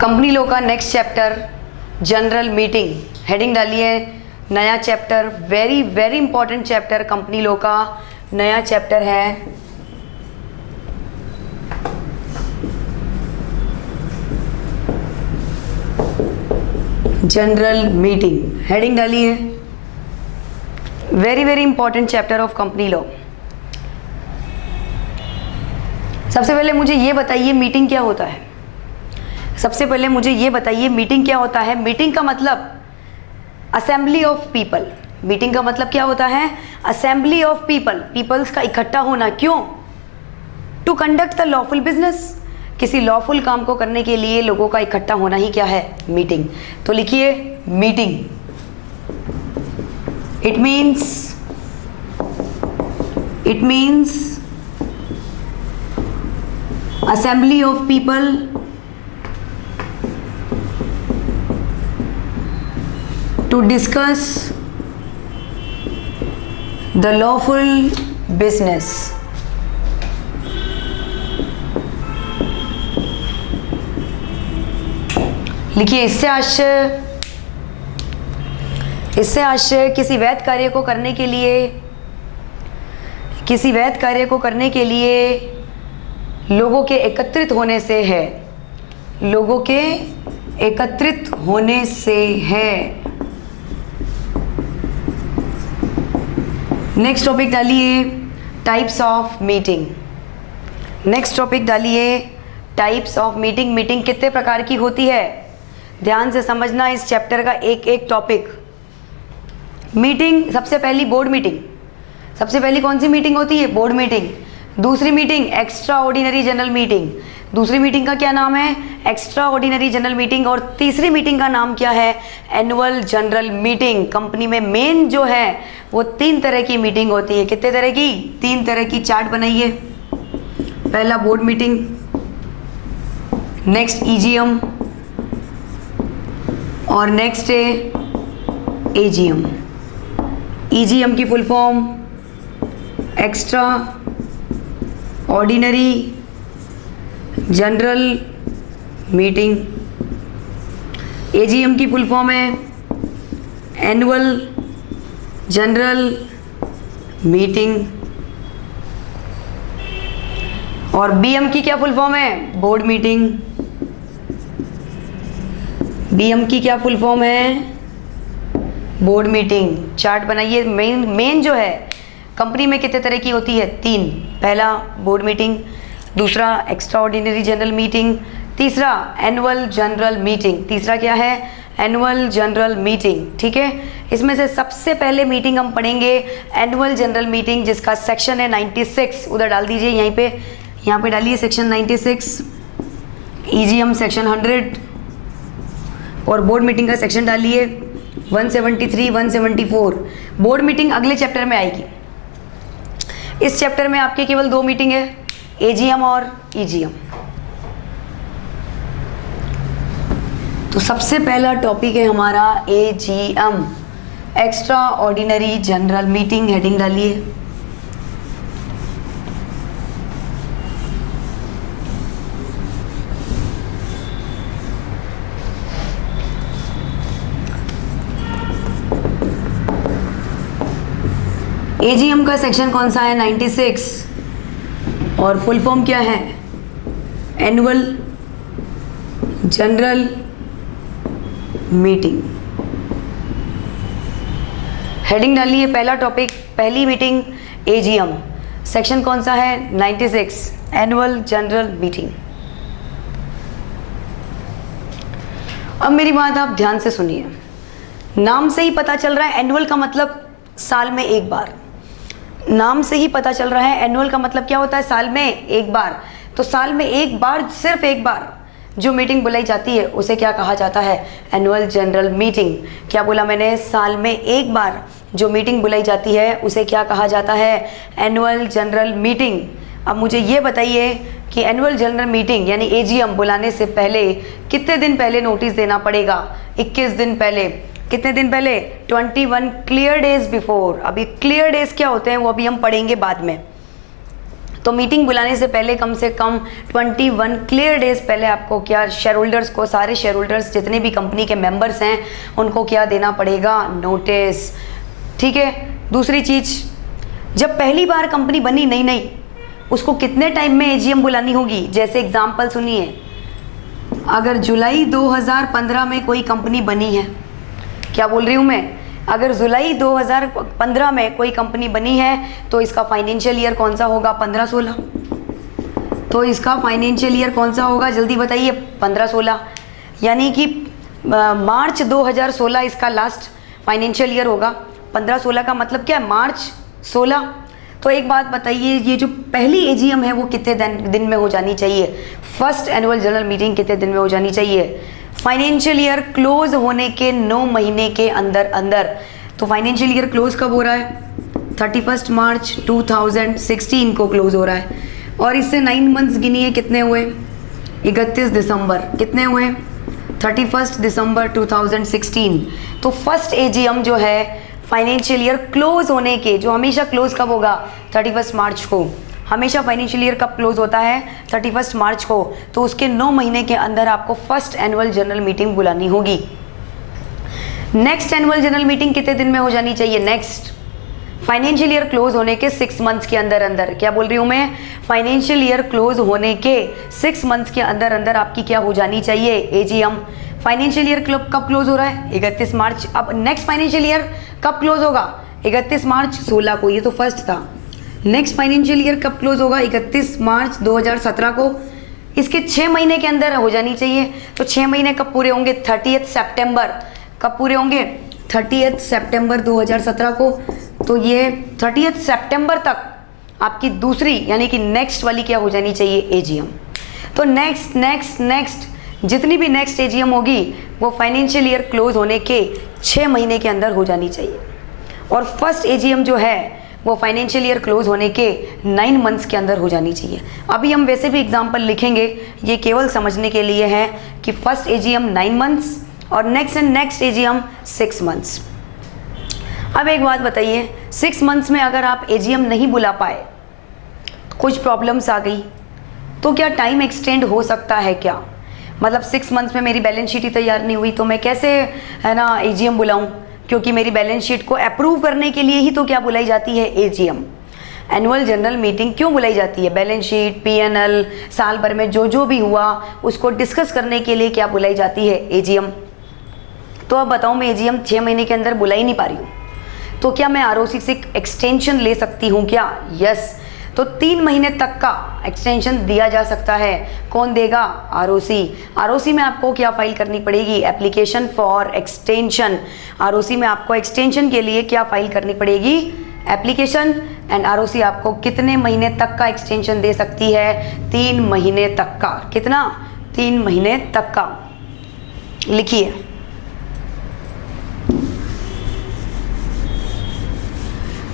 Company law का next chapter general meeting, heading डालिए नया chapter, very very important chapter company law का नया चैप्टर है जनरल मीटिंग, हेडिंग डालिए very very important chapter of company law. सबसे पहले मुझे ये बताइए मीटिंग क्या होता है। सबसे पहले मुझे ये बताइए मीटिंग क्या होता है। मीटिंग का मतलब असेंबली ऑफ पीपल। मीटिंग का मतलब क्या होता है? असेंबली ऑफ पीपल, पीपल्स का इकट्ठा होना। क्यों? To conduct the lawful business, किसी लॉफुल काम को करने के लिए लोगों का इकट्ठा होना ही क्या है? मीटिंग। तो लिखिए meeting, it means assembly of people to discuss the lawful business। लिखिए इससे आशय किसी वैध कार्य को करने के लिए लोगों के एकत्रित होने से है। लोगों के एकत्रित होने से है। नेक्स्ट टॉपिक डालिए types of meeting. Next topic डालिए टाइप्स ऑफ मीटिंग। मीटिंग कितने प्रकार की होती है? ध्यान से समझना इस चैप्टर का एक एक टॉपिक। मीटिंग, सबसे पहली बोर्ड मीटिंग। सबसे पहली कौन सी मीटिंग होती है? Board meeting. दूसरी meeting extra ordinary general meeting. दूसरी मीटिंग का क्या नाम है? Extra ordinary general meeting. और तीसरी मीटिंग का नाम क्या है? Annual general meeting. कंपनी में मेन जो है वो 3 तरह की मीटिंग होती है। कितने तरह की? 3 तरह की। चार्ट बनाइए। पहला बोर्ड मीटिंग, नेक्स्ट ईजीएम और नेक्स्ट है एजीएम। ईजीएम की full form extra ordinary general meeting. AGM की फुल फॉर्म है एनुअल जनरल मीटिंग। और बीएम की क्या फुल फॉर्म है? Board meeting. बीएम की क्या फुल फॉर्म है? Board meeting. चार्ट बनाइए। मेन जो है कंपनी में कितने तरह की होती है? 3। पहला बोर्ड मीटिंग, दूसरा एक्स्ट्रा ऑर्डिनरी जनरल मीटिंग, तीसरा एनुअल जनरल मीटिंग। तीसरा क्या है? Annual general meeting. ठीक है, इसमें से सबसे पहले मीटिंग हम पढ़ेंगे एनुअल जनरल मीटिंग, जिसका सेक्शन है 96। उधर डाल दीजिए, यहाँ पे डालिए सेक्शन 96। ईजीएम सेक्शन 100 और बोर्ड मीटिंग का सेक्शन डालिए 173, 174। बोर्ड मीटिंग अगले चैप्टर में आएगी। इस चैप्टर में आपके केवल 2 मीटिंग है, एजीएम और ईजीएम। तो सबसे पहला टॉपिक है हमारा AGM, extra ordinary general meeting. Heading डालिए। एजीएम का सेक्शन कौन सा है? 96। और फुल फॉर्म क्या है? Annual general meeting. हेडिंग डालिए। पहला टॉपिक, पहली मीटिंग एजीएम, सेक्शन कौन सा है? 96, एनुअल जनरल मीटिंग। अब मेरी बात आप ध्यान से सुनिए। नाम से ही पता चल रहा है एनुअल का मतलब साल में एक बार। नाम से ही पता चल रहा है एनुअल का मतलब क्या होता है? साल में एक बार। तो साल में एक बार, सिर्फ एक बार जो मीटिंग बुलाई जाती है उसे क्या कहा जाता है? Annual general meeting. क्या बोला मैंने? साल में एक बार जो मीटिंग बुलाई जाती है उसे क्या कहा जाता है? Annual general meeting. अब मुझे ये बताइए कि एनुअल जनरल मीटिंग यानी एजीएम बुलाने से पहले कितने दिन पहले नोटिस देना पड़ेगा? 21 दिन पहले। कितने दिन पहले? 21 क्लियर डेज बिफोर। अभी क्लियर डेज क्या होते हैं वो अभी हम पढ़ेंगे बाद में। तो मीटिंग बुलाने से पहले कम से कम 21 क्लियर डेज पहले आपको क्या शेयर होल्डर्स को, सारे शेयर होल्डर्स जितने भी कंपनी के मेंबर्स हैं उनको क्या देना पड़ेगा, नोटिस। ठीक है। दूसरी चीज़, जब पहली बार कंपनी बनी नई नई, उसको कितने टाइम में एजीएम बुलानी होगी। जैसे एग्जाम्पल सुनिए, अगर जुलाई 2015 में कोई कंपनी बनी है, क्या बोल रही हूँ मैं, अगर जुलाई 2015 में कोई कंपनी बनी है तो इसका फाइनेंशियल ईयर कौन सा होगा, 15-16। तो इसका फाइनेंशियल ईयर कौन सा होगा, जल्दी बताइए, 15-16। यानी कि मार्च 2016 इसका लास्ट फाइनेंशियल ईयर होगा। 15-16 का मतलब क्या है, मार्च 16। तो एक बात बताइए, ये जो पहली एजीएम है वो कितने दिन में हो जानी चाहिए, फर्स्ट एनुअल जनरल मीटिंग कितने दिन में हो जानी चाहिए, फाइनेंशियल ईयर क्लोज होने के 9 महीने के अंदर अंदर। तो फाइनेंशियल ईयर क्लोज कब हो रहा है, 31 मार्च 2016 को क्लोज हो रहा है, और इससे 9 मंथ्स गिनिए कितने हुए, 31 दिसंबर, कितने हुए, 31 दिसंबर 2016। तो फर्स्ट एजीएम जो है फाइनेंशियल ईयर क्लोज होने के, जो हमेशा क्लोज कब होगा, 31 मार्च को। हमेशा फाइनेंशियल ईयर कब क्लोज होता है, 31 मार्च को। तो उसके 9 महीने के अंदर आपको फर्स्ट एनुअल जनरल मीटिंग बुलानी होगी। नेक्स्ट एनुअल जनरल मीटिंग कितने दिन में हो जानी चाहिए, नेक्स्ट फाइनेंशियल ईयर क्लोज होने के 6 मंथ्स के अंदर अंदर। क्या बोल रही हूँ मैं, फाइनेंशियल ईयर क्लोज होने के 6 मंथ्स के अंदर अंदर आपकी क्या हो जानी चाहिए, एजीएम। फाइनेंशियल ईयर कब क्लोज हो रहा है, 31 मार्च। अब नेक्स्ट फाइनेंशियल ईयर कब क्लोज होगा, 31 मार्च 16 को, ये तो फर्स्ट था। नेक्स्ट फाइनेंशियल ईयर कब क्लोज होगा, 31 मार्च 2017 को। इसके 6 महीने के अंदर हो जानी चाहिए। तो 6 महीने कब पूरे होंगे, 30 सितंबर। कब पूरे होंगे, 30 सितंबर 2017 को। तो ये 30 सितंबर तक आपकी दूसरी यानी कि नेक्स्ट वाली क्या हो जानी चाहिए, एजीएम। तो नेक्स्ट नेक्स्ट नेक्स्ट जितनी भी नेक्स्ट एजीएम होगी वो फाइनेंशियल ईयर क्लोज होने के 6 महीने के अंदर हो जानी चाहिए, और फर्स्ट एजीएम जो है वो फाइनेंशियल ईयर क्लोज होने के 9 मंथ्स के अंदर हो जानी चाहिए। अभी हम वैसे भी एग्जांपल लिखेंगे, ये केवल समझने के लिए है कि फर्स्ट एजीएम 9 मंथ्स और next and next AGM 6 months. अब एक बात बताइए, 6 मंथ्स में अगर आप एजीएम नहीं बुला पाए, कुछ प्रॉब्लम्स आ गई, तो क्या टाइम एक्सटेंड हो सकता है क्या, मतलब 6 मंथ्स में मेरी बैलेंस शीट ही तैयार नहीं हुई तो मैं कैसे है ना एजीएम बुलाऊं, क्योंकि मेरी बैलेंस शीट को अप्रूव करने के लिए ही तो क्या बुलाई जाती है, एजीएम। एनुअल जनरल मीटिंग क्यों बुलाई जाती है, बैलेंस शीट, पीएनएल, साल भर में जो जो भी हुआ उसको डिस्कस करने के लिए क्या बुलाई जाती है, एजीएम। तो अब बताओ, मैं एजीएम 6 महीने के अंदर बुला ही नहीं पा रही हूँ, तो क्या मैं आरओसी से एक्सटेंशन ले सकती हूँ क्या, यस। तो 3 महीने तक का एक्सटेंशन दिया जा सकता है। कौन देगा, आरओसी। आरओसी में आपको क्या फाइल करनी पड़ेगी, एप्लीकेशन फॉर एक्सटेंशन। आरओसी में आपको एक्सटेंशन के लिए क्या फाइल करनी पड़ेगी, एप्लीकेशन। एंड आरओसी आपको कितने महीने तक का एक्सटेंशन दे सकती है, 3 महीने तक का। कितना, 3 महीने तक का। लिखिए,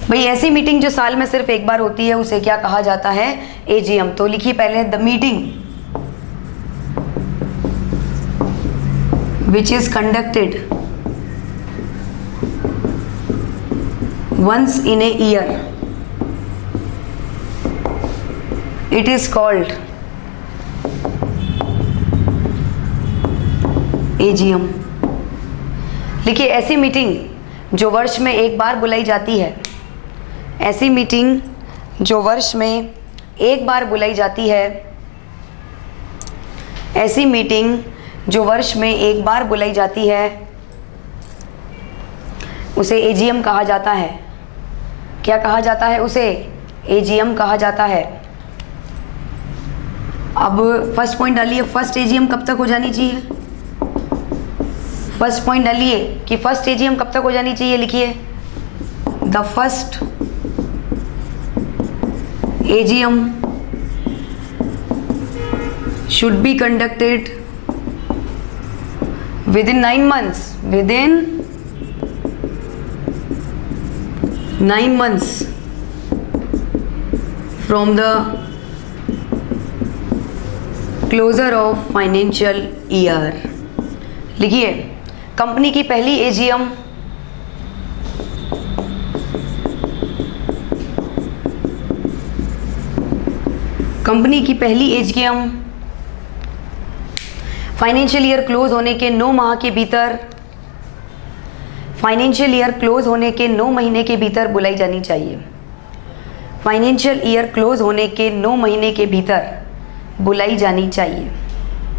भाई ऐसी मीटिंग जो साल में सिर्फ एक बार होती है उसे क्या कहा जाता है, एजीएम। तो लिखिए पहले, the meeting which is conducted once in a year, it is called AGM. लिखिए, ऐसी मीटिंग जो वर्ष में एक बार बुलाई जाती है, ऐसी मीटिंग जो वर्ष में एक बार बुलाई जाती है, ऐसी मीटिंग जो वर्ष में एक बार बुलाई जाती है, उसे एजीएम कहा जाता है। क्या कहा जाता है उसे, एजीएम कहा जाता है। अब फर्स्ट पॉइंट डालिए, फर्स्ट एजीएम कब तक हो जानी चाहिए, फर्स्ट पॉइंट डालिए कि फर्स्ट एजीएम कब तक हो जानी चाहिए। लिखिए, the first AGM should be conducted within 9 months. Within 9 months from the closure of financial year. लिखिए, कंपनी की पहली AGM कंपनी की पहली एजीएम फाइनेंशियल ईयर क्लोज होने के 9 माह के भीतर, फाइनेंशियल ईयर क्लोज होने के 9 महीने के भीतर बुलाई जानी चाहिए। फाइनेंशियल ईयर क्लोज होने के 9 महीने के भीतर बुलाई जानी चाहिए।